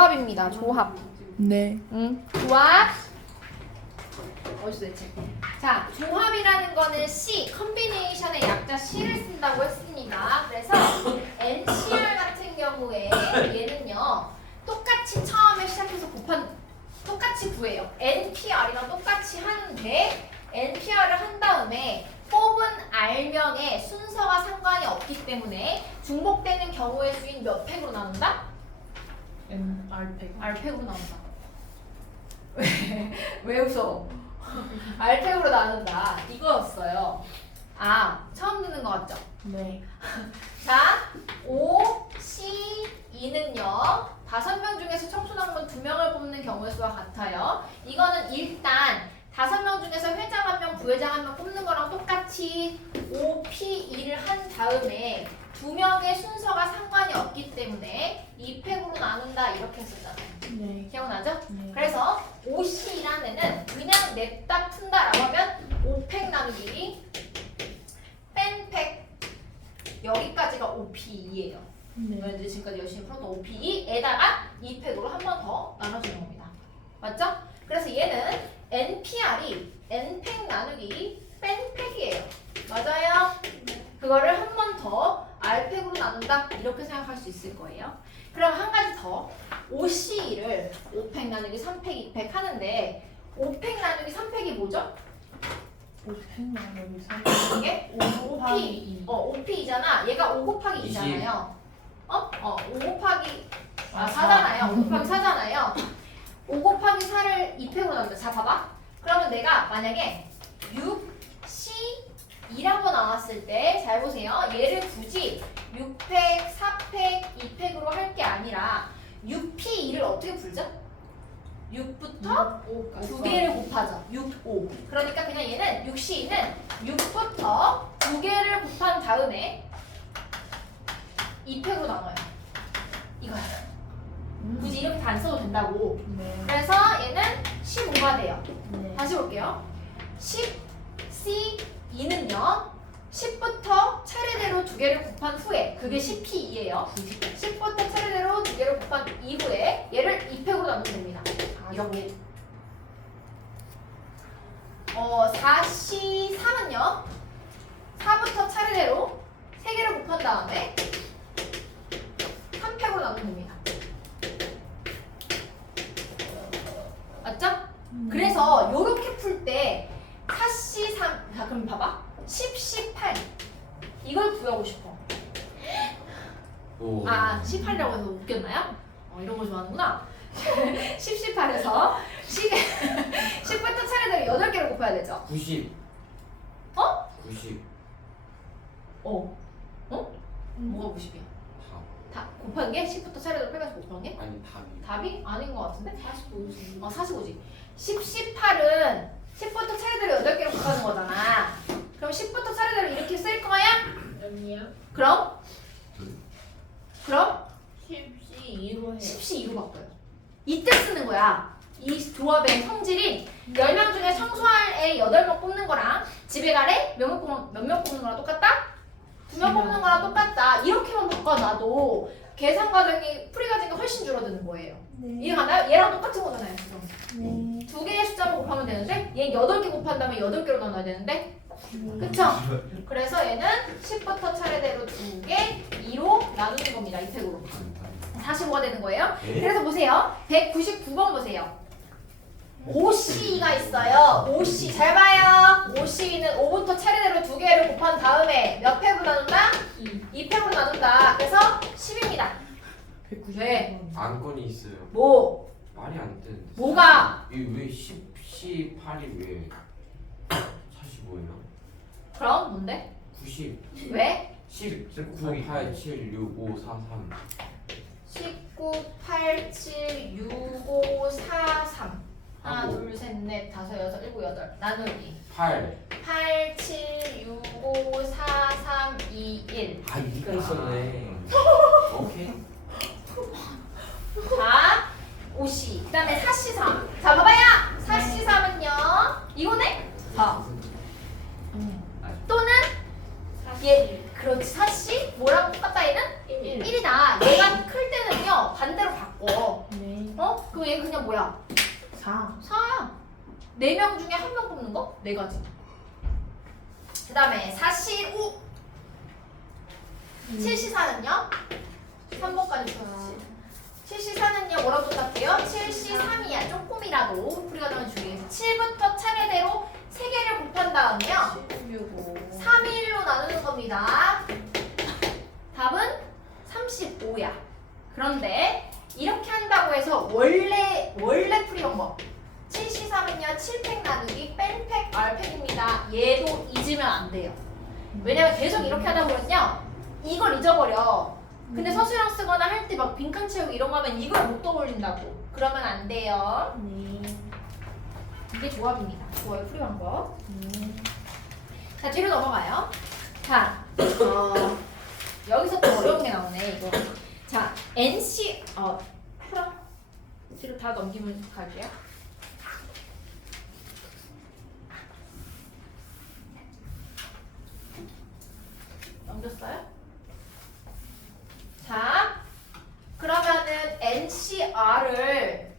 조합입니다. 조합. 네. 조합. 어디서 됐지? 자, 조합이라는 거는 C, 컨비네이션의 약자 C를 쓴다고 했습니다. 그래서 NCR 같은 경우에 얘는요, 똑같이 처음에 시작해서 똑같이 구해요. NPR이랑 똑같이 하는데, NPR을 한 다음에 뽑은 R명의 순서와 상관이 없기 때문에 중복되는 경우의 수인 몇 팩으로 나눈다? R팩. R팩으로 나온다. 왜 웃어? R팩으로 나눈다. 이거였어요. 아, 처음 듣는 거 같죠? 네. 자, O, C, E는요. 5명 중에서 청소년분 2명을 뽑는 경우의 수와 같아요. 이거는 일단 5명 중에서 회장 1명, 부회장 1명 뽑는 거랑 똑같이 O, P, E를 한 다음에 2명의 순서가 상관이 없기 때문에 2팩으로 나눈다 이렇게 썼잖아요. 네. 기억나죠? 네. 그래서 OC라는 애는 그냥 냈다 푼다라고 하면 5팩 나누기 뺀팩 여기까지가 OPE예요. 네. 너희들이 지금까지 열심히 풀었던 OPE에다가 2팩으로 한 번 더 나눠주는 겁니다. 맞죠? 그래서 얘는 NPR이 N팩 나누기 뺀팩이에요. 맞아요? 그거를 한 번 더 R팩으로 나눈다 이렇게 생각할 수 있을 거예요. 그럼 한 가지 더 OC를 5팩 나누기 3팩 2팩 하는데 5팩 나누기 3팩이 뭐죠? 5팩 나누기 3. 이게 5 곱하기 5P이잖아. 얘가 5 곱하기 2잖아요. 5 곱하기 4잖아요. 5 곱하기 4잖아요. 5 곱하기 4를 2팩으로 나눈다. 자, 봐봐. 그러면 내가 만약에 6C2라고 나왔을 때 잘 보세요. 얘를 굳이 6팩, 4팩, 2팩으로 할 게 아니라 6P2를 어떻게 풀죠? 6부터 2 개를 곱하죠. 6, 5. 그러니까 그냥 얘는 6C2는 6부터 2개를 곱한 다음에 2팩으로 나눠요. 이거야. 굳이 이렇게 다 안 써도 된다고. 네. 그래서 얘는 15가 돼요. 네. 다시 볼게요. 10C2는요. 10부터 차례대로 2개를 곱한 후에 그게 10P2예요. 10부터 차례대로 2개를 곱한 이후에 얘를 2팩으로 나누면 됩니다. 이렇게. 4C3은요. 4부터 차례대로 3개를 곱한 다음에 3팩으로 나누면 됩니다. 맞죠? 그래서 요렇게 풀 때 4C3 자 그럼 봐봐 10, 18 이걸 구하고 싶어. 오. 18이라고 해서 웃겼나요? 이런 거 좋아하는구나. 10, 18에서 10부터 차례대로 8개를 곱해야 되죠. 90. 어? 90. 뭐가 90이야? 답. 다 곱한 게 10부터 차례대로 빼가지고 곱한 게? 아니 답이. 답이 아닌 것 같은데? 45지. 45지. 10, 18은 10부터 차례대로 8개를 곱하는 거잖아. 그럼 10부터 차례대로 이렇게 쓸 거야? 아니요. 그럼 10C2로 해. 10C2로 바꿔요. 이때 쓰는 거야. 이 조합의 성질인 10명 중에 청소할 애 8명 뽑는 거랑 집에 갈애 몇 명 뽑는 거랑 똑같다? 2명 뽑는 거랑 똑같다. 이렇게만 바꿔놔도 계산 과정이 풀이 과정이 훨씬 줄어드는 거예요. 네. 이해가나요? 얘랑 똑같은 거잖아요. 지금. 네. 2개의 숫자로 곱하면 되는데 얘 8개 곱한 다음에 8개로 나눠야 되는데 그쵸? 그래서 얘는 10부터 차례대로 2개 2로 나누는 겁니다. 이 팩으로 45가 되는 거예요. 그래서 보세요. 199번 보세요. OC가 있어요. OC 잘 봐요. OC는 5부터 차례대로 2개를 곱한 다음에 몇 팩으로 나눈다? 2팩으로 나눈다. 그래서 10입니다. 190. 왜? 안건이 있어요. 뭐? 말이 안 되는데. 뭐가? 이왜 10, 18이 왜 45예요? 그럼 뭔데? 90. 왜? 10, 9, 8, 7, 6, 5, 4, 3. 19, 8, 7, 6, 5, 4, 3 하나, 하고. 둘, 셋, 넷, 다섯, 여섯, 일곱, 여덟 나누기 8. 8, 7, 6, 5, 4, 3, 2, 1 아 이가 있었네. 오케이. 자, 5C 그 다음에 4C3 자 봐봐요 4C3은요 이거네? 4 또는 얘 그렇지 4C 뭐랑 똑같다 얘는? 1이다 얘가 클 때는요 반대로 바꿔 네. 그럼 얘 그냥 뭐야? 4. 4야. 4명 중에 1명 뽑는 거? 4가지. 그 다음에 45. 74는요? 3번까지 풀었지. 74는요 뭐라고 똑같아요? 73이야. 조금이라도 풀이가 되면 주의해서 7부터 차례대로 3개를 곱한 다음에요 16. 3일로 나누는 겁니다. 답은 35야. 그런데 이렇게 한다고 해서 원래 풀이 방법 73은요 7팩 나누기 뺀팩 R팩입니다. 얘도 잊으면 안 돼요. 왜냐면 계속 이렇게 하다 보면요 이걸 잊어버려. 근데 서술형 쓰거나 할 때 막 빈칸 채우기 이런 거 하면 이걸 못 떠올린다고. 그러면 안 돼요. 네. 이게 조합입니다. 좋아요 풀이 방법. 네. 자 뒤로 넘어가요. 자 여기서 또 어려운 게 나오네 이거. 자 NC 풀어. 뒤로 다 넘기면 갈게요. 넘겼어요? 자 그러면은 NCR을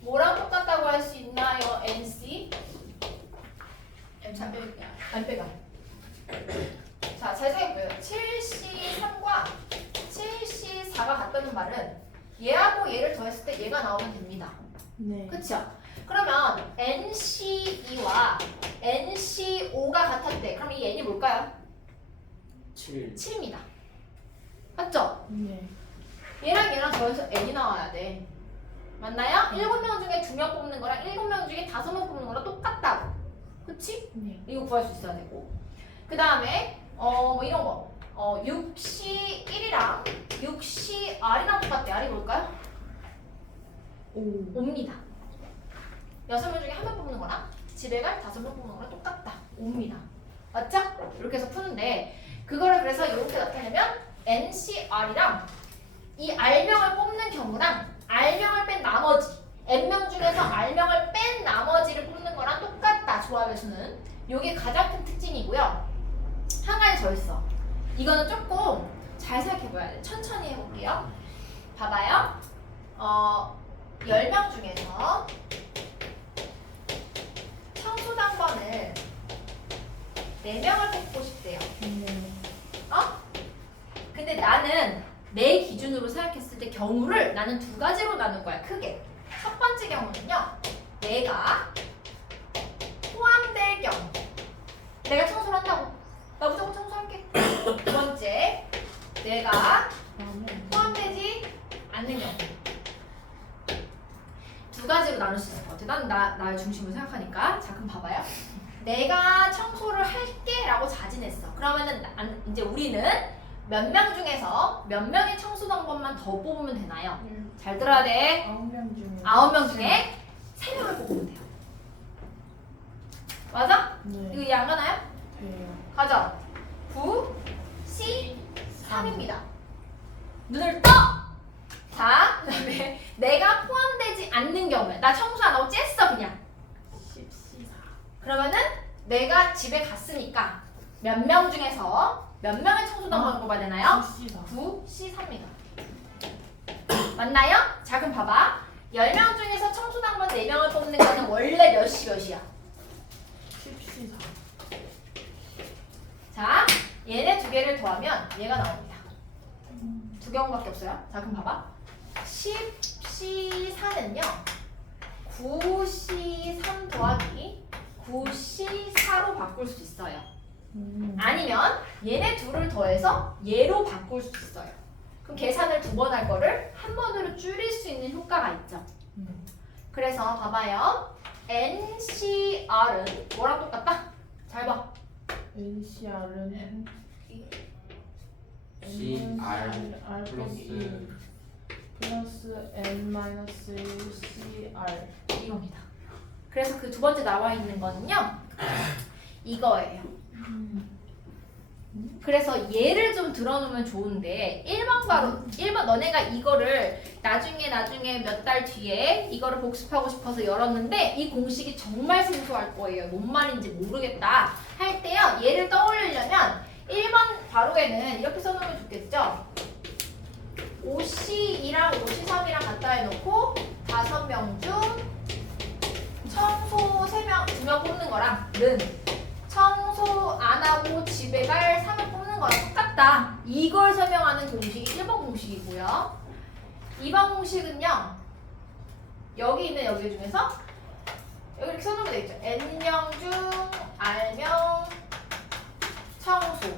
뭐랑 똑같다고 할 수 있나요? NC? 안 빼가. 자, 잘 생각해보세요. 7C3과 7C4가 같다는 말은 얘하고 얘를 더했을 때 얘가 나오면 됩니다. 네. 그쵸? 그러면 NC2와 NC5가 같았대. 그럼 이 N이 뭘까요? 7. 7입니다. 맞죠? 네. 얘랑 더해서 N이 나와야 돼. 맞나요? 7명 중에 2명 뽑는 거랑 7명 중에 5명 뽑는 거랑 똑같다고. 그치? 네. 이거 구할 수 있어야 되고. 그 다음에 뭐 이런 거 6C1이랑 6CR이랑 똑같대. R이 뭘까요? 5. 5입니다. 6명 중에 1명 뽑는 거랑 집에 갈 5명 뽑는 거랑 똑같다. 5입니다. 맞죠? 이렇게 해서 푸는데 그거를 그래서 이렇게 나타내면 NCR이랑 이 R명을 뽑는 경우랑 R명을 뺀 나머지 N명 중에서 R명을 뺀 나머지를 뽑는 거랑 똑같다. 조합의 수는. 이게 가장 큰 특징이고요. 한 가지 더 있어. 이거는 조금 잘 생각해봐야 돼. 천천히 해볼게요. 봐봐요. 10명 중에서 청소당번을 4명을 뽑고 싶대요. 네. 근데 나는 내 기준으로 생각했을 때 경우를 나는 2가지로 나눌 거야. 크게. 첫 번째 경우는요. 내가 포함될 경우. 내가 청소를 한다고. 나 무조건 청소할게. 두 번째. 내가 그러면 포함되지 않는 경우. 2가지로 나눌 수 있을 것 같아. 난 나의 중심을 생각하니까. 자, 그럼 봐봐요. 내가 청소를 할게 라고 자진했어. 그러면은 이제 우리는 몇 명 중에서 몇 명의 청소 방법만 더 뽑으면 되나요? 잘 들어야 돼. 9명 중에 9명 중에 3명을 뽑으면 돼요. 맞아? 네. 이거 이해 안 가나요? 돼요. 가자. 9, C, 3입니다. 눈을 떠! 자, 그 다음에 내가 포함되지 않는 경우에 나 청소 안 하고 쬐어 그냥. 14. 그러면은 내가 집에 갔으니까 몇 명 중에서 몇 명의 청소 방법을 뽑아야 되나요? 14. 9, C3입니다. 맞나요? 자 그럼 봐봐. 10명 중에서 청소당번 4명을 뽑는 거는 원래 몇이야? 14. 자 얘네 2개를 더하면 얘가 나옵니다. 2경우밖에 없어요. 자 그럼 봐봐. 10C4는요 9C3 더하기 9C4로 바꿀 수 있어요. 아니면 얘네 둘을 더해서 얘로 바꿀 수 있어요. 그럼 계산을 2번 할 거를 한 번으로 줄일 수 있는 효과가 있죠. 그래서 봐봐요. NCR은 뭐랑 똑같다? 잘 봐. NCR은 CR 플러스 N-1CR 이겁니다. 그래서 그 2번째 나와 있는 거는요. 이거예요. 그래서 얘를 좀 들어놓으면 좋은데 1번 너네가 이거를 나중에 몇 달 뒤에 이거를 복습하고 싶어서 열었는데 이 공식이 정말 생소할 거예요. 뭔 말인지 모르겠다 할 때요. 얘를 떠올리려면 1번 괄호에는 이렇게 써놓으면 좋겠죠. 5C2랑 5C3이랑 갖다 해놓고 3명 중 청소 3명, 2명 뽑는 거랑 는 청소 안 하고 집에 갈 3명 뽑는 거랑 똑같다. 이걸 설명하는 공식이 1번 공식이고요. 2번 공식은요. 여기 있는 여기 중에서 여기 이렇게 써놓으면 되겠죠. N명 중 R명 청소.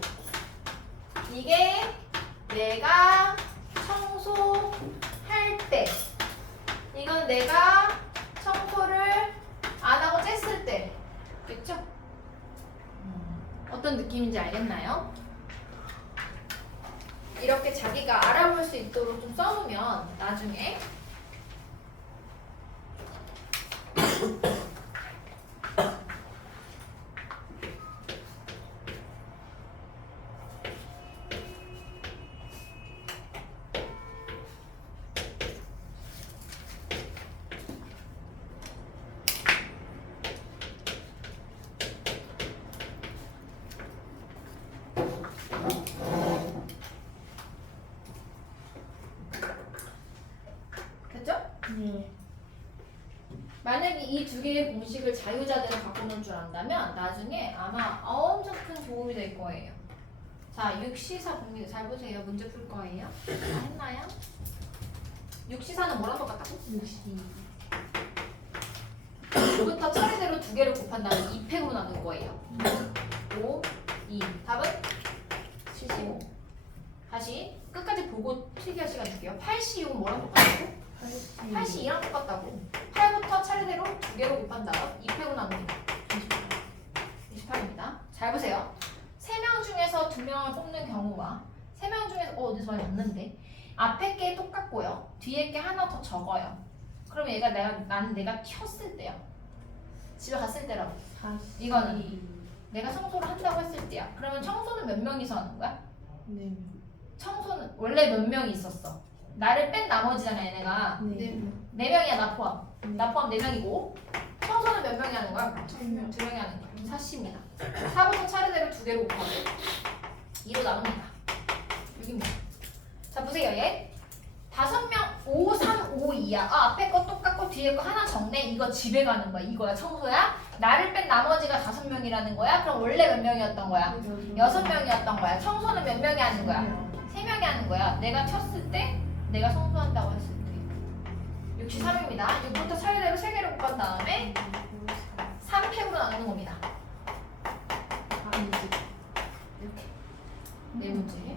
이게 내가 청소할 때. 이건 내가 청소를 안 하고 쬐을 때. 됐죠? 어떤 느낌인지 알겠나요? 이렇게 자기가 알아볼 수 있도록 좀 써놓으면 나중에 됐죠? 네. 만약에 이 두 개의 공식을 자유자재로 바꿔놓을 줄 안다면 나중에 아마 엄청 큰 도움이 될 거예요. 자, 육시사 봅니다. 잘 보세요. 문제 풀 거예요. 다 했나요? 육시사는 뭐랑 똑같다고? 60. 5부터 차례대로 두 개를 곱한 다음에 2팩으로 나눌 거예요. 5, 2. 답은? 75. 다시 끝까지 보고 필기할 시간 줄게요. 86은 뭐랑 똑같다고? 82랑 똑같다고. 8부터 차례대로 두 개로 곱한 다음 2팩으로 나눕니다. 28입니다. 잘 보세요. 3명 중에서 2명을 뽑는 경우와 3명 중에서 어디서 많이 봤는데 앞에 게 똑같고요. 뒤에 게 하나 더 적어요. 그럼 얘가 나는 내가 켰을 때요. 집에 갔을 때라고. 40. 이거는 내가 청소를 한다고 했을 때야. 그러면 청소는 몇 명이서 하는 거야? 4명. 청소는 원래 몇 명이 있었어? 나를 뺀 나머지잖아 얘네가. 4명. 4명이야 나 포함. 네. 나 포함 4명이고 청소는 몇 명이 하는 거야? 1,000명. 2명이 하는 거야. 40입니다. 4부터 차례대로 두 개로 곱하고 2로 나눕니다. 6입니다. 자 보세요 얘. 5명 5, 3, 5, 2야. 아, 앞에 거 똑같고 뒤에 거 하나 적네. 이거 집에 가는 거야. 이거야 청소야. 나를 뺀 나머지가 5명이라는 거야. 그럼 원래 몇 명이었던 거야? 6명이었던 거야. 청소는 몇 명이 하는 거야? 3명이 하는 거야. 내가 쳤을 때 내가 청소한다고 했을 때 63입니다. 6부터 차례대로 3개를 곱한 다음에 3팩으로 나누는 겁니다. 이렇게 네 문제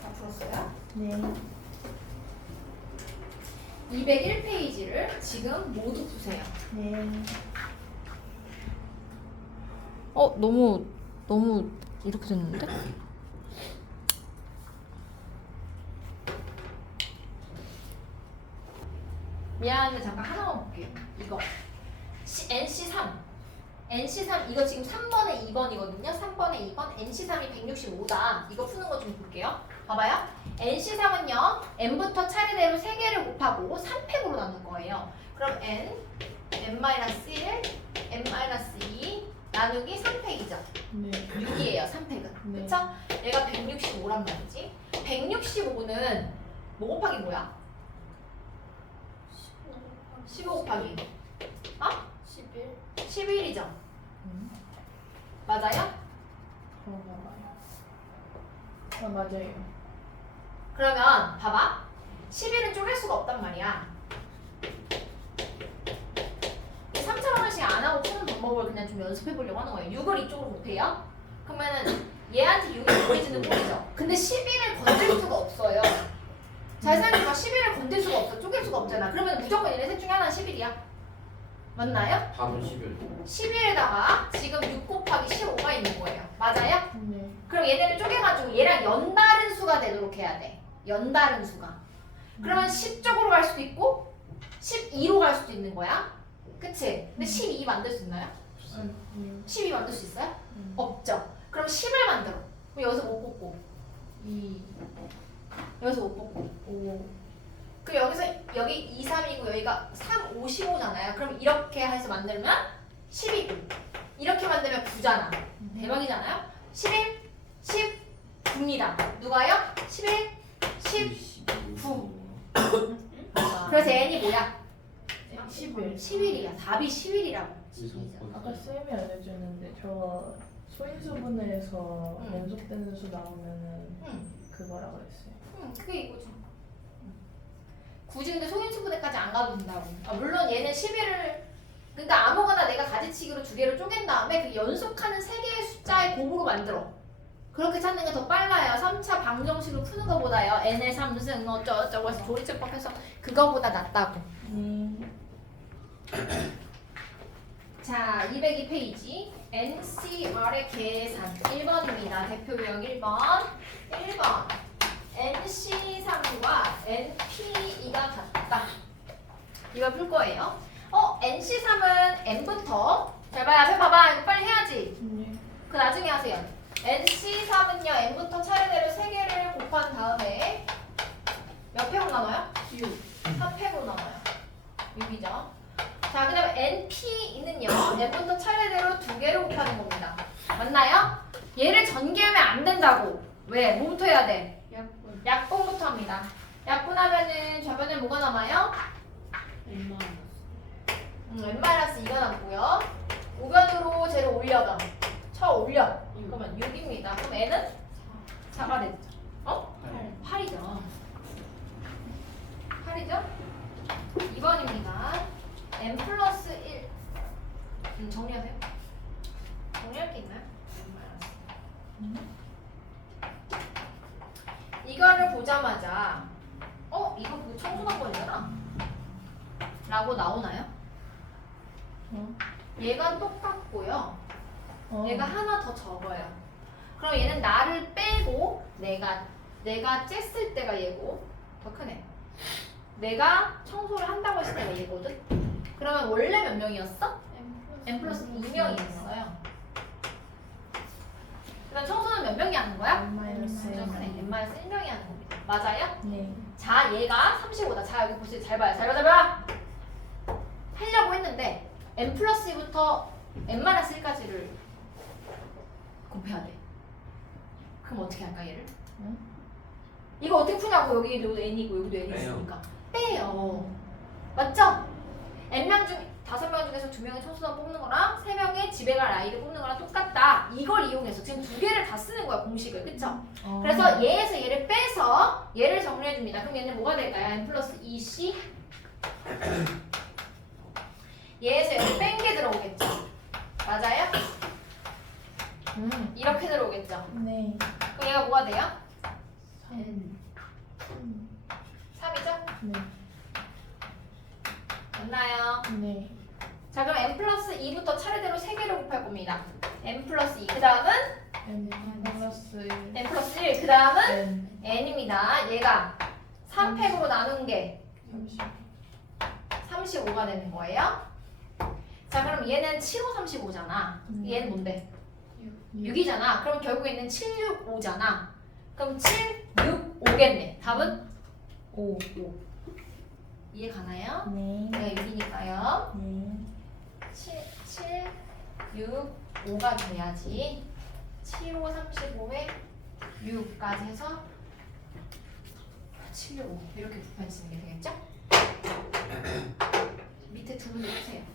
다 풀었어요. 네. 201페이지를 지금 모두 푸세요. 네. 너무 이렇게 됐는데? 미안한데 잠깐 하나만 볼게요. 이거 NC3 이거 지금 3번에 2번이거든요. 3번에 2번 NC3이 165다. 이거 푸는 거 좀 볼게요. 봐봐요. NC3은요. N부터 차례대로 3개를 곱하고 3팩으로 나눌 거예요. 그럼 N, N-1, N-2 나누기 3팩이죠. 네. 6이에요. 3팩은. 네. 그쵸? 얘가 165란 말이지. 165는 뭐 곱하기 뭐야? 15 곱하기 11. 11이죠. 맞아요? 맞아요. 그러면 봐봐. 11은 쪼갤 수가 없단 말이야. 이 3차원식 안 하고 푸는 방법을 그냥 좀 연습해 보려고 하는 거예요. 6을 이쪽으로 곱해요. 그러면은 얘한테 6이 곱해지는 꼴이죠. 근데 11을 건들 수가 없어요. 잘 생각해봐. 11을 건들 수가 없어. 쪼갤 수가 없잖아. 그러면 무조건 얘네 셋 중에 하나는 11이야. 맞나요? 답은 11. 11에다가 지금 6 곱하기 15가 있는 거예요. 맞아요? 네. 그럼 얘네를 쪼개가지고 얘랑 연다른 수가 되도록 해야 돼. 연다른 수가. 그러면 10쪽으로 갈 수도 있고 12로 갈 수도 있는 거야. 그치? 근데 12 만들 수 있나요? 12 만들 수 있어요? 없죠. 그럼 10을 만들어. 그럼 여기서 못 뽑고 2 여기서 못 뽑고 5 그럼 여기서 여기 2, 3이고 여기가 3, 5, 15잖아요. 그럼 이렇게 해서 만들면 12 이렇게 만들면 9잖아. 대박이잖아요? 11, 10, 9입니다. 누가요? 11, 10, 9. 그래서 n이 뭐야? 11. 10일이야. 답이 10일이라고. 아까 쌤이 알려줬는데 저 소인수분해에서 응. 연속되는 수 나오면은 응. 그거라고 했어요. 그게 이거지. 굳이 근데 소인수분해까지 안 가도 된다고. 물론 얘는 11을 그러니까 아무거나 내가 가지치기로 두 개를 쪼갠 다음에 그 연속하는 세 개의 숫자의 곱으로 만들어. 그렇게 찾는 게 더 빨라요. 3차 방정식으로 푸는 것보다요. n의 3승 어쩌고저쩌고 해서 조리책법해서 그거보다 낫다고. 자, 202페이지 NCR의 계산 1번입니다. 대표 유형 1번 1번 NC3과 NP2가 같다. 이거 풀 거예요. NC3은 n부터 잘 봐요. 앞에 봐봐. 이거 빨리 해야지. 그 나중에 하세요. NC3은요. n부터 차례대로 3개를 곱한 다음에 몇 팩으로 나눠요? 6. 3팩으로 나눠요. 6이죠. 자, 그 다음에 NP2는요. n부터 차례대로 2개를 곱하는 겁니다. 맞나요? 얘를 전개하면 안 된다고. 왜? 뭐부터 해야 돼? 약분부터 합니다. 약분하면은 좌변에 뭐가 남아요? n-2가 남고요. 우변으로 쟤를 올려봐. 쳐 올려. 그러면 6입니다. 그럼 n은 4가 됐죠. 8이죠. 8이죠? 2번입니다. n 플러스 1. 정리하세요. 정리할 게 있나요? 이거를 보자마자 이거 그 청소당권이잖아 라고 나오나요? 얘가 똑같고요. 얘가 하나 더 적어요. 그럼 얘는 나를 빼고 내가 쬐을 때가 얘고 더 크네. 내가 청소를 한다고 했을 때가 얘거든. 그러면 원래 몇 명이었어? n 플러스 2명이었어요. 그럼 청소는 몇 명이 하는 거야? n-1명이 하는 겁니다. 맞아요? 네. 자, 얘가 35다. 자, 여기 보세요. 잘 봐요. 잘 봐, 잘 봐. 하려고 했는데 n 플러스 2부터 n-1까지를 곱해야 돼. 그럼 어떻게 할까, 얘를? 응? 이거 어떻게 푸냐고. 여기도 n이고 여기도 n 있으니까. 빼요. 맞죠? n명 중 5명 중에서 2명이 청소년 뽑는 거랑 3명의 집에 갈 아이를 뽑는 거랑 똑같다. 이걸 이용해서 지금 2개를 다 쓰는 거야, 공식을. 그쵸? 그래서 얘에서 얘를 빼서 얘를 정리해 줍니다. 그럼 얘는 뭐가 될까요? n 플러스 2c 얘에서 얘를 뺀 게 들어오겠죠? 맞아요? 이렇게 들어오겠죠? 네. 그럼 얘가 뭐가 돼요? 3. 3이죠? 네. 맞나요? 네. 자, 그럼 n 플러스 2부터 차례대로 3개를 곱할 겁니다. n 플러스 2. 그 다음은 n 플러스 1. n 플러스 1. 그 다음은 n. n입니다. 얘가 3팩으로 나눈 게 30. 35가 되는 거예요. 자, 그럼 얘는 7, 5, 35잖아. 얘는 뭔데? 6이잖아. 그럼 결국 얘는 7, 6, 5잖아. 그럼 7, 6, 5겠네. 답은 5. 5. 이해 가나요? 네. 얘가 6이니까요. 네. 7, 6, 5가 돼야지. 7, 5, 35에 6까지 해서 7, 6, 5 이렇게 곱해지는 게 되겠죠? 밑에 두 분도 해주세요.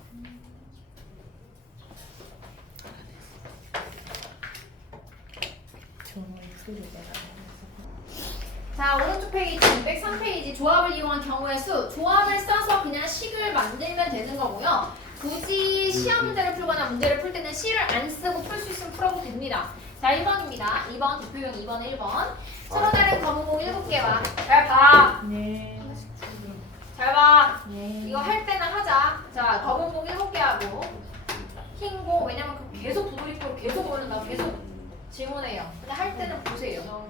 정말 풀리게 자, 오른쪽 페이지 203페이지 조합을 이용한 경우의 수. 조합을 써서 그냥 식을 만들면 되는 거고요. 굳이 시험 문제를 풀거나 문제를 풀 때는 시를 안 쓰고 풀 수 있으면 풀어도 됩니다. 자, 1번입니다. 2번 대표용 2번 1번. 서로 다른 검은공 7개와 잘 봐. 네. 잘 봐. 네. 이거 할 때는 하자. 자, 검은공 7개 하고 흰공, 왜냐면 그 계속 부돌이표로 계속 오른다고 계속 질문해요. 근데 할 때는 보세요.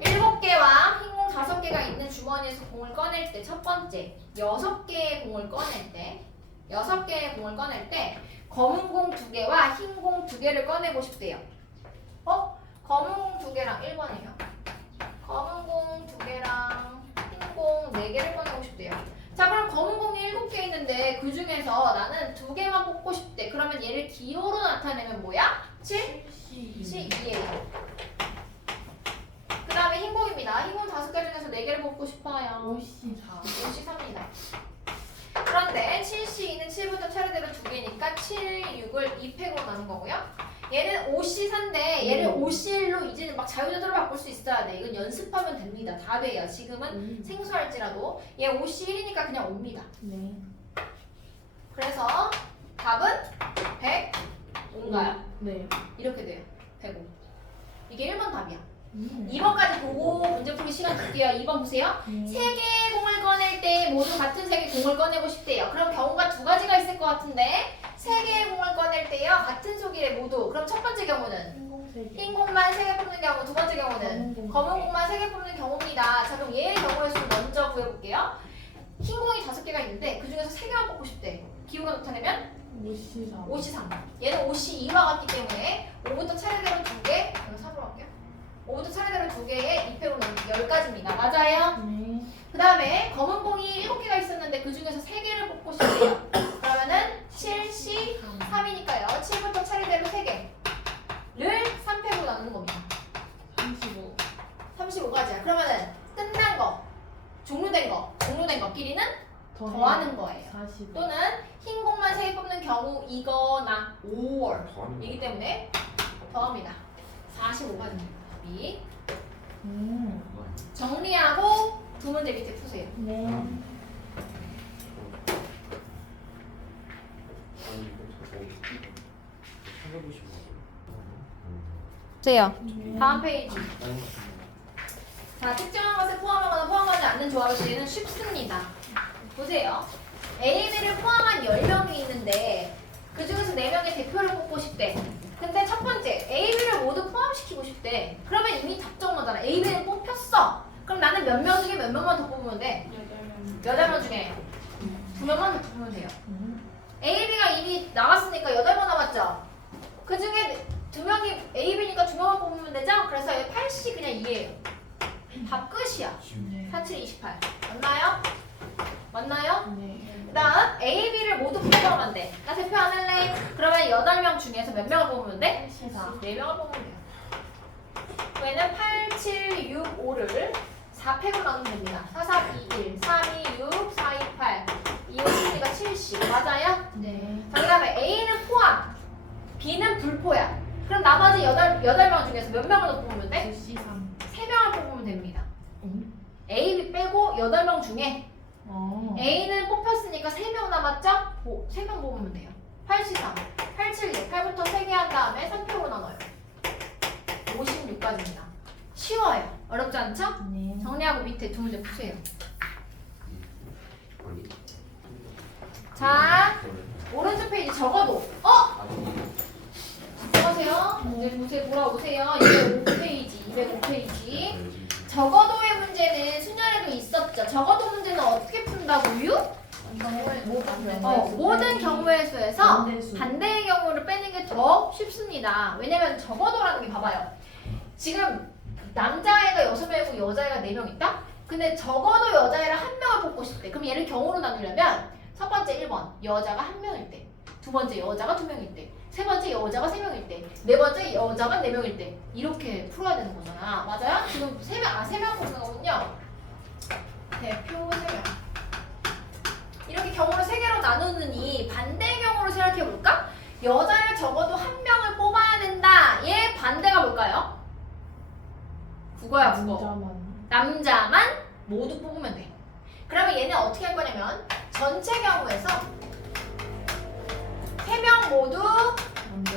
7개와 흰공 5개가 있는 주머니에서 공을 꺼낼 때 첫 번째 6개의 공을 꺼낼 때 6개의 공을 꺼낼 때 검은 공 2개와 흰 공 2개를 꺼내고 싶대요. 검은 공 2개랑 1번이에요. 검은 공 2개랑 흰 공 4개를 꺼내고 싶대요. 자, 그럼 검은 공이 7개 있는데 그 중에서 나는 2개만 뽑고 싶대. 그러면 얘를 기호로 나타내면 뭐야? 7? 2예요. 그 다음에 흰공입니다. 흰공 5개 중에서 4개를 뽑고 싶어요. 54. 54입니다. 그런데 7, 6을 2팩으로 나눈 거고요. 얘는 5C4인데 얘를 5C1로 이제는 막 자유자재로 바꿀 수 있어야 돼. 이건 연습하면 됩니다. 다 돼요. 지금은 생소할지라도 얘 5C1이니까 그냥 5입니다. 네. 그래서 답은 105인가요? 네. 이렇게 돼요. 105. 이게 1번 답이야. 2번. 2번까지 보고 문제풀이 시간 줄게요. 2번 보세요. 네. 세 개의 공을 꺼낼 때 모두 같은 색의 공을 꺼내고 싶대요. 그럼 경우가 두 가지가 있을 것 같은데 세 개의 공을 꺼낼 때요. 같은 속일에 모두. 그럼 첫 번째 경우는 흰공색이. 흰 공만 세 개 뽑는 경우, 두 번째 경우는 검은 공만 세 개 뽑는 경우입니다. 자, 그럼 얘의 경우의 수를 먼저 구해볼게요. 흰 공이 5개가 있는데 그 중에서 3개만 뽑고 싶대. 기호가 나타내면 5C3. 5C3. 얘는 5C2와 같기 때문에 5부터 차례대로 2개, 이거 3으로 할게요. 5부터 차례대로 2개에 2팩으로 나누기 10가지입니다. 맞아요? 네. 그 다음에 검은 공이 7개가 있었는데 그 중에서 3개를 뽑고 싶대요. 그러면은 7C3이니까요. 7부터 차례대로 3개를 3팩으로 나누는 겁니다. 35. 35가지야. 그러면은 끝난 거, 종료된 거끼리는 더하는 거예요. 45. 또는 흰 공만 3개 뽑는 경우이거나 5월 더하는 이기 때문에 더합니다. 45가지입니다. 답이. 정리하고 두 문제 밑에 푸세요. 네. 보세요. 네. 다음 페이지. 자, 특정한 것을 포함하거나 포함하지 않는 조합을 쓰기는 쉽습니다. 보세요. A들을 포함한 10명이 있는데 그 중에서 4명의 대표를 뽑고 싶대. 근데 첫 번째, A, B를 모두 포함시키고 싶대. 그러면 이미 답정너잖아. A, B는 뽑혔어. 그럼 나는 몇 명 중에 몇 명만 더 뽑으면 돼? 8명 중에 2명만 더 뽑으면 돼요. A, B가 이미 나왔으니까 8명 남았죠? 그 중에 2명이 A, B니까 2명만 뽑으면 되죠? 그래서 8C 그냥 2예요. 답 끝이야. 네. 47, 28. 맞나요? 맞나요? 네. 그 다음 A, B를 모두 뽑아가면 돼. 나 대표 안 할래? 그러면 8명 중에서 몇 명을 뽑으면 돼? 84. 4명을 뽑으면 돼요. 얘는 8, 7, 6, 5를 4팩으로 나누면 됩니다. 4, 4, 2, 1, 3, 2, 6, 4, 2, 8 2, 5, 7가 70 맞아요? 네. 자, 그 다음에 A는 포함 B는 불포야. 그럼 나머지 8명 중에서 몇 명을 더 뽑으면 돼? 5C3. 3명을 뽑으면 됩니다. A, B 빼고 8명 중에 A는 뽑혔으니까 3명 남았죠? 3명 뽑으면 돼요. 8C3, 8, 7, 6, 8부터 3개 한 다음에 3표로 나눠요. 56까지입니다. 쉬워요. 어렵지 않죠? 네. 정리하고 밑에 두 문제 푸세요. 자, 오른쪽 페이지 적어도 안녕하세요. 이제 보세요. 돌아오세요. 205페이지, 205페이지. 적어도의 문제는 수년에도 있었죠. 적어도 문제는 어떻게 푼다고요? 모든 경우의 수에서 반대수. 반대의 경우를 빼는 게 더 쉽습니다. 왜냐면 적어도라는 게 봐봐요. 지금 남자애가 6명이고 여자애가 4명 있다? 근데 적어도 여자애를 1명을 뽑고 싶대. 그럼 얘를 경우로 나누려면 첫 번째 1번 여자가 1명일 때, 두 번째 여자가 2명일 때, 세 번째 여자가 3명일 때, 네 번째 여자가 4명일 때 이렇게 풀어야 되는 거잖아. 맞아요? 지금 3명 뽑는 거군요. 대표 3명. 이렇게 경우를 3개로 나누느니 반대의 경우로 생각해볼까? 여자를 적어도 1명을 뽑아야 된다. 얘 반대가 뭘까요? 국어야 국어. 남자만 모두 뽑으면 돼. 그러면 얘는 어떻게 할 거냐면 전체 경우에서 3명 모두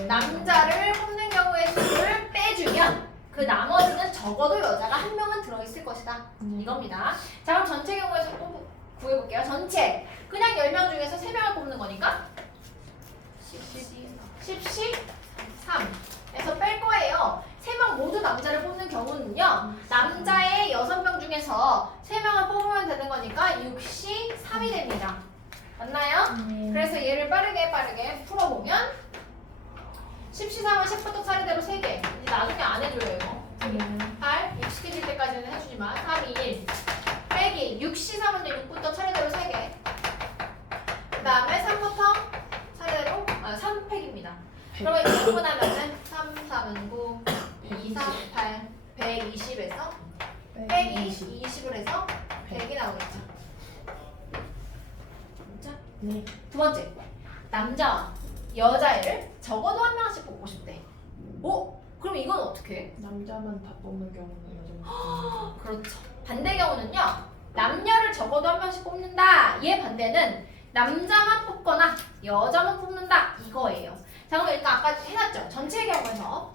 남자를 뽑는 경우의 수를 빼주면 그 나머지는 적어도 여자가 1명은 들어있을 것이다. 이겁니다. 자, 그럼 전체 경우에서 구해볼게요. 전체 그냥 10명 중에서 3명을 뽑는 거니까 13에서 뺄 거예요. 3명 모두 남자를 뽑는 경우는요, 남자의 6명 중에서 3명을 뽑으면 되는 거니까 63이 됩니다. 맞나요? 그래서 얘를 빠르게 풀어보면 13은 10부터 차례대로 3개. 이제 나중에 안 해줘요 이거. 8, 60개 될 때까지는 해주지만 3, 2, 1 빼기 63은 6부터 차례대로 3개. 그 다음에 3부터 차례대로 3팩입니다. 그러면 이거 쓰고 나면은 3, 4는 9, 2, 4, 8, 120에서 빼기 20을 해서 100이 나오겠죠. 진짜? 네. 두 번째, 남자와 여자애를 적어도 한 명씩 뽑고 싶대. 그럼 이건 어떻게 해? 남자만 다 뽑는 경우는 여자만 그렇죠. 반대 경우는요. 남녀를 적어도 한 명씩 뽑는다. 얘 반대는 남자만 뽑거나 여자만 뽑는다. 이거예요. 자, 그럼 일단 아까 해놨죠. 전체 경우에서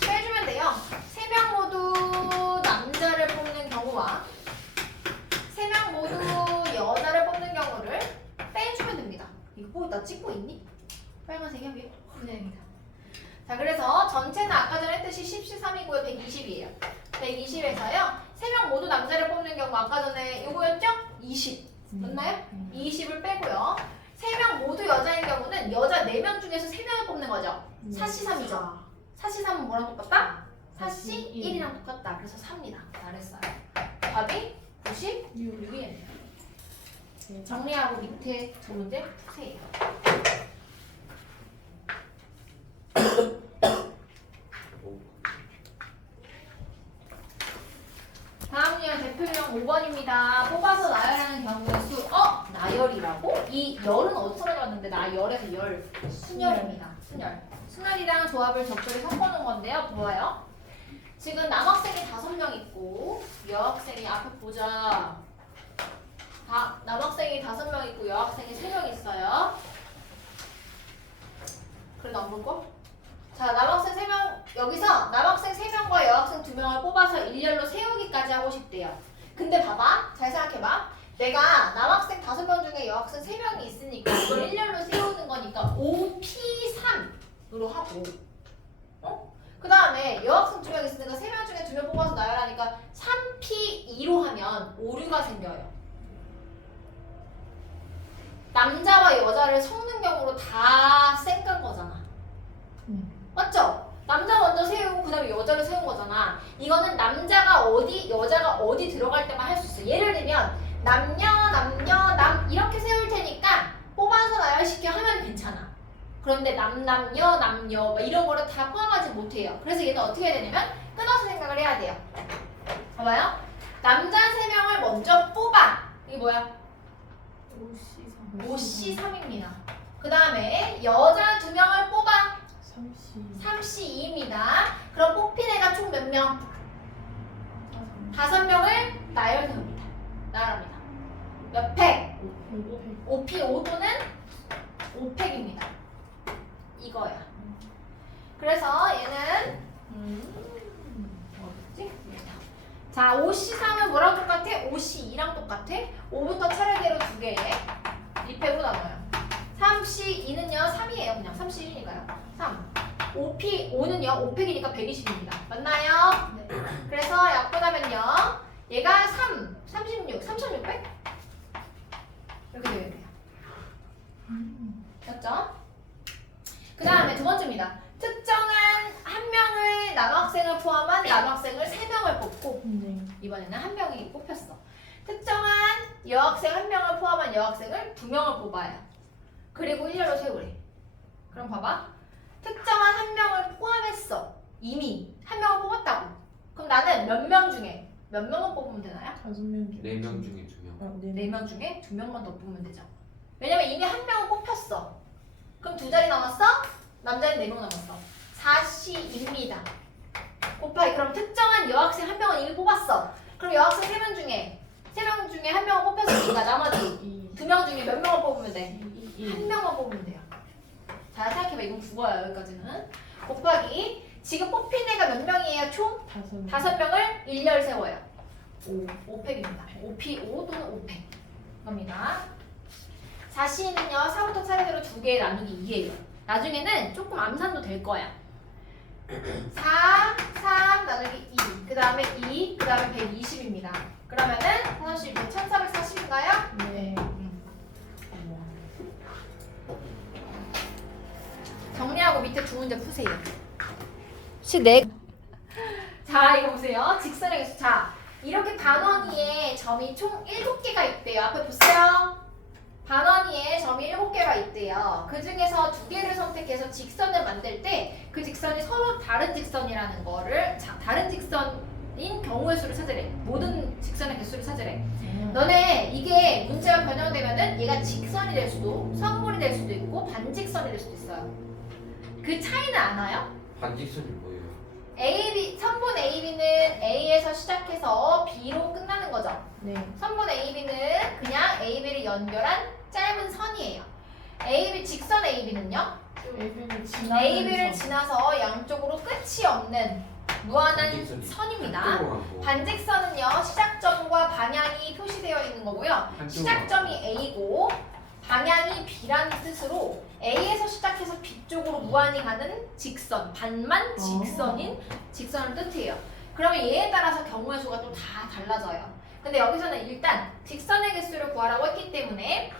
빼주면 돼요. 3명 모두 남자를 뽑는 경우와 3명 모두 여자를 뽑는 경우를 빼주면 됩니다. 이거 나 찍고 있니? 빨간색이야 위에? 그냥입니다. 자, 그래서 전체는 아까 전에 했듯이 10시 3이고요. 120이에요. 120에서요. 3명 모두 남자를 뽑는 경우 아까 전에 요거였죠? 20. 맞나요? 20을 빼고요. 3명 모두 여자인 경우는 여자 4명 중에서 3명을 뽑는 거죠. 4시 3이죠. 4시 3은 뭐랑 똑같다? 4시 1이랑 똑같다. 그래서 3입니다. 잘했어요. 답이 96이에요. 정리하고 밑에 두 문제 푸세요. 다음 유형 대표 유형 5번입니다. 뽑아서 나열하는 경우의 수. 나열이라고? 이 열은 어디서 가져왔는데 나열에서 열. 순열입니다. 순열. 순열이랑 조합을 적절히 섞어놓은 건데요. 보아요. 지금 남학생이 5명 있고 여학생이 앞에 보자. 남학생이 5명 있고 여학생이 3명 있어요. 그래도 안 볼 거? 자, 남학생 3명, 여기서 남학생 3명과 여학생 2명을 뽑아서 일렬로 세우기까지 하고 싶대요. 근데 봐봐. 잘 생각해봐. 내가 남학생 5명 중에 여학생 3명이 있으니까 이걸 일렬로 세우는 거니까 5P3으로 하고, 그 다음에 여학생 2명 있으니까 3명 중에 2명 뽑아서 나열하니까 3P2로 하면 오류가 생겨요. 남자와 여자를 섞는 경우로 다 쌩깐 거잖아. 맞죠? 남자 먼저 세우고 그 다음에 여자를 세운 거잖아. 이거는 남자가 어디, 여자가 어디 들어갈 때만 할 수 있어. 예를 들면 남녀, 남 이렇게 세울 테니까 뽑아서 나열시켜 하면 괜찮아. 그런데 남녀 막 이런 거를 다 포함하지 못해요. 그래서 얘는 어떻게 해야 되냐면 끊어서 생각을 해야 돼요. 봐봐요. 남자 3명을 먼저 뽑아. 이게 뭐야? 5C3입니다. 그 다음에 여자 2명을 뽑아. 3C2입니다. 그럼 뽑힌 애가 총 몇 명? 5명을 나열세웁니다. 나열합니다. 몇 팩? 5P5도는 5팩입니다. 이거야. 그래서 얘는 어딨지? 자, 5C3은 뭐랑 똑같아? 5C2랑 똑같아. 5부터 차례대로 2개 1팩으로 나눠요. 3C2는요 3이에요. 그냥 3C1이니까요. 3. 5P5는요 5팩이니까 120입니다. 맞나요? 네. 그래서 약분하면요 얘가 36 3600? 이렇게 되어야 돼요. 맞죠? 그 다음에 두 번째입니다. 특정한 한 명의 남학생을 포함한 남학생을 3명을 뽑고 이번에는 한 명이 뽑혔어. 특정한 여학생 1명을 포함한 여학생을 2명을 뽑아요. 그리고 일렬로 세우래. 그럼 봐봐. 특정한 한 명을 포함했어. 이미 한 명을 뽑았다고. 그럼 나는 몇 명 중에 몇 명을 뽑으면 되나요? 5명 중에 4명 중에 2명. 4명 중에 2명만 더 뽑으면 되죠. 왜냐면 이미 한 명을 뽑혔어. 그럼 2자리 남았어? 남자는 4명 남았어. 4C입니다. 곱하기 그럼 특정한 여학생 1명은 이미 뽑았어. 그럼 여학생 3명 중에 1명을 뽑혔으니까 나머지 2명 중에 몇 명을 뽑으면 돼? 1명만 뽑으면 돼요. 잘 생각해봐. 이건 국어야 여기까지는. 곱하기 지금 뽑힌 애가 몇 명이에요? 총? 5명을 일렬 세워요. 5팩입니다. 5P5 또는 5팩 겁니다. 4C는요 4부터 차례대로 2개 나누기 2예요. 나중에는 조금 암산도 될 거야. 4, 3 나누기 2, 그 다음에 2, 그 다음에 120입니다. 그러면은 5시 1440인가요? 네. 정리하고 밑에 두 문제 푸세요. 네. 자, 이거 보세요. 직선의 개수. 자, 이렇게 반원위에 점이 총 7개가 있대요. 앞에 보세요. 반원위에 점이 7개가 있대요. 그 중에서 2개를 선택해서 직선을 만들 때 그 직선이 서로 다른 직선이라는 거를, 다른 직선이 직선인 경우의 수를 찾으래. 모든 직선의 개수를 찾으래. 너네 이게 문제가 변형되면은 얘가 직선이 될 수도 선분이 될 수도 있고 반직선이 될 수도 있어요. 그 차이는 아나요? 반직선이 뭐예요? 선분 AB는 A에서 시작해서 B로 끝나는 거죠. 네. 선분 AB는 그냥 AB를 연결한 짧은 선이에요. AB 직선 AB는요? AB를 지나면서 AB를 지나서 양쪽으로 끝이 없는 무한한 반직선이 선입니다. 한쪽으로 가고 반직선은요 시작점과 방향이 표시되어 있는 거고요. 한쪽으로 시작점이 가고. A고 방향이 B라는 뜻으로 A에서 시작해서 B 쪽으로 무한히 가는 직선, 반만 직선인 직선을 뜻해요. 그러면 얘에 따라서 경우의 수가 또 다 달라져요. 근데 여기서는 일단 직선의 개수를 구하라고 했기 때문에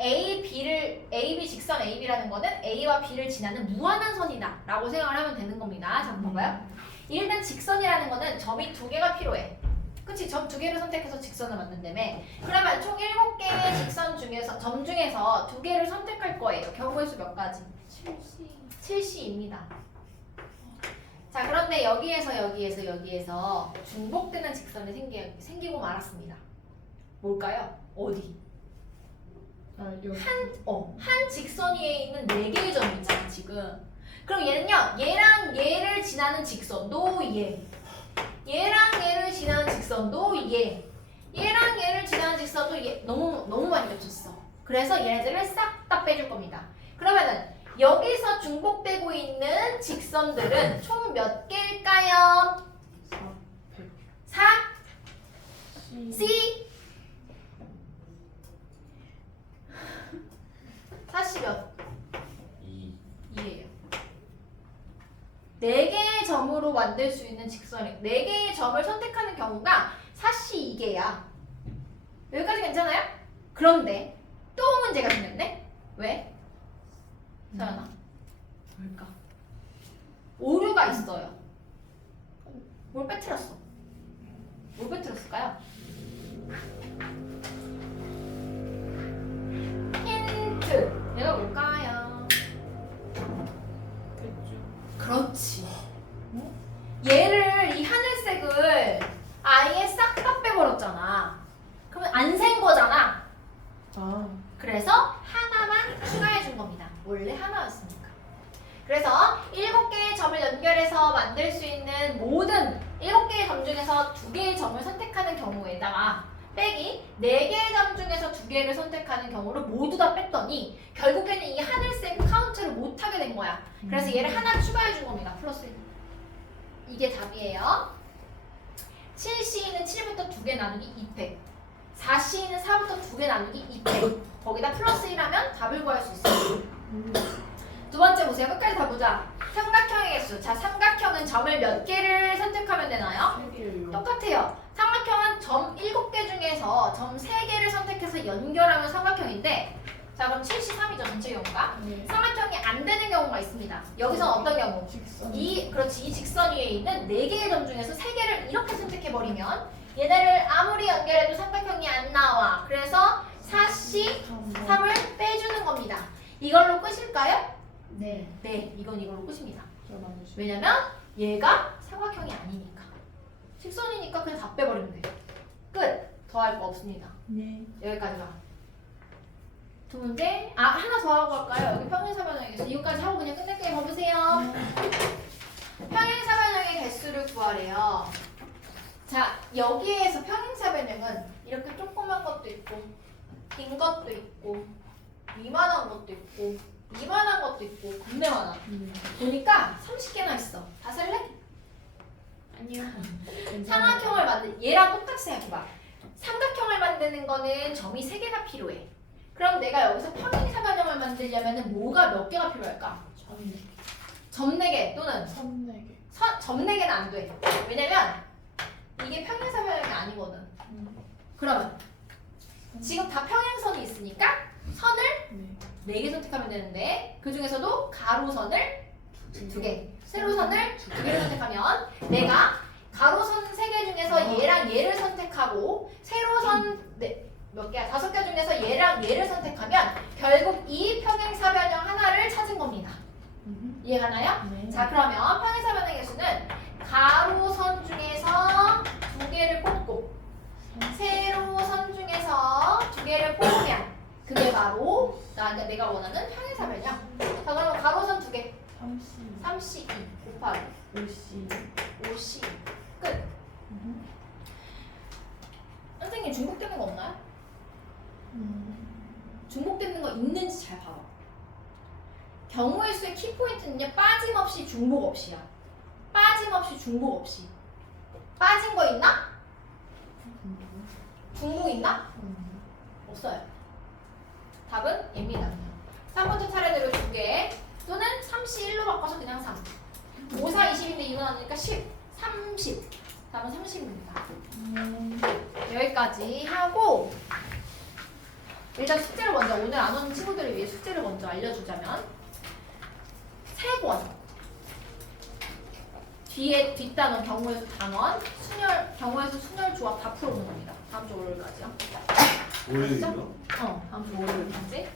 AB 직선 AB라는 거는 A와 B를 지나는 무한한 선이다 라고 생각을 하면 되는 겁니다. 자, 봐봐요. 일단 직선이라는 거는 점이 2개가 필요해. 그치? 점 2개를 선택해서 직선을 만든다며. 그러면 총 7개의 직선 중에서 점 중에서 2개를 선택할 거예요. 경우의 수 몇 가지? 7C입니다. 자, 그런데 여기에서 중복되는 직선이 생기고 말았습니다. 뭘까요? 어디? 여기. 한 직선 위에 있는 4개의 점이 있잖아, 지금. 그럼 얘는요, 얘랑 얘를 지나는 직선도 얘. 얘랑 얘를 지나는 직선도 얘. 얘랑 얘를 지나는 직선도 얘. 너무 많이 겹쳤어. 그래서 얘네들을 싹 다 빼줄 겁니다. 그러면은 여기서 중복되고 있는 직선들은 총 몇 개일까요? 4? C? 4C 몇? 2예요. 4개의 점으로 만들 수 있는 직선이 4개의 점을 선택하는 경우가 4C 2개야. 여기까지 괜찮아요? 그런데 또 문제가 생겼네? 왜? 서연아. 뭘까? 오류가 있어요. 뭘 빼뜨렸어? 뭘 빼뜨렸을까요? 힌트. 얘가 뭘까요? 그렇지. 얘를 이 하늘색을 아예 싹 다 빼버렸잖아. 그러면 안 센 거잖아. 그래서 하나만 추가해 준 겁니다. 원래 하나였으니까. 그래서 7개의 점을 연결해서 만들 수 있는 모든 7개의 점 중에서 2개의 점을 선택하는 경우에다가 빼기 4개의 점 중에서 2개를 선택하는 경우를 모두 다 뺐더니 결국에는 이 하늘색 카운트를 못하게 된 거야. 그래서 얘를 하나 추가해 준 겁니다. 플러스 1. 이게 답이에요. 7C는 7부터 2개 나누기 2팩. 4C는 4부터 2개 나누기 2팩. 거기다 플러스 1하면 답을 구할 수 있어요. 두 번째 보세요. 끝까지 다 보자. 삼각형의 개수. 자, 삼각형은 점을 몇 개를 선택하면 되나요? 3개를요. 똑같아요. 삼각형은 점 7개 중에서 점 3개를 선택해서 연결하면 삼각형인데, 자, 그럼 73이죠, 전체 경우가. 네. 삼각형이 안 되는 경우가 있습니다. 여기서는 어떤 경우? 직선. 이 직선 위에 있는 4개의 점 중에서 3개를 이렇게 선택해버리면 얘네를 아무리 연결해도 삼각형이 안 나와. 그래서 4C 3을 빼주는 겁니다. 이걸로 끝일까요? 네. 네, 이건 이걸로 끝입니다. 저만 주시. 왜냐면 얘가 삼각형이 아니니까. 직선이니까 그냥 다 빼버리면 돼요. 끝! 더 할 거 없습니다. 네. 여기까지가. 두 문제. 하나 더 하고 갈까요? 여기 평행사변형의 개수. 이거까지 하고 그냥 끝낼게요. 봐보세요. 평행사변형의 개수를 구하래요. 자, 여기에서 평행사변형은 이렇게 조그만 것도 있고 긴 것도 있고 이만한 것도 있고 이만한 것도 있고 겁내 많아. 보니까 30개나 있어. 다 쓸래? 아니요. 삼각형을 얘랑 똑같이 생각해봐. 삼각형을 만드는 거는 점이 3개가 필요해. 그럼 내가 여기서 평행사변형을 만들려면 뭐가 몇 개가 필요할까? 점 4개 또는 점 4개. 점 4개는 안 돼. 왜냐면 이게 평행사변형이 아니거든. 그러면 지금 다 평행선이 있으니까 선을 네. 4개 선택하면 되는데 그 중에서도 가로선을 2개, 세로선을 2개를 선택하면 내가 가로선 3개 중에서 얘랑 얘를 선택하고 세로선 몇 개야? 5개 중에서 얘랑 얘를 선택하면 결국 이 평행사변형 하나를 찾은 겁니다. 이해가나요? 네. 자, 그러면 평행사변형의 개수는 가로선 중에서 바로 내가 원하는 평행사변이야. 자, 그러면 가로선 2개. 30 32 곱하기 50 50 끝. 선생님 중복되는 거 없나요? 중복되는 거 있는지 잘 봐봐. 경우의 수의 키포인트는요, 빠짐없이 중복 없이야. 빠짐없이 중복 없이. 빠진 거 있나? 중복 있나? 없어요. 답은 얘입니다. 3번째 차례대로 2개 또는 31로 바꿔서 그냥 3. 5, 4, 20인데 이거 나누니까 10, 30. 답은 30입니다. 여기까지 하고 일단 숙제를 먼저 오늘 안 오는 친구들을 위해 숙제를 먼저 알려주자면 3번 뒤에 뒷단원 경우의 수 단원 경우의 수 순열 조합 다 풀어보는 겁니다. 다음 주 월요일까지요. 월요일이요? 다음 주 월요일까지.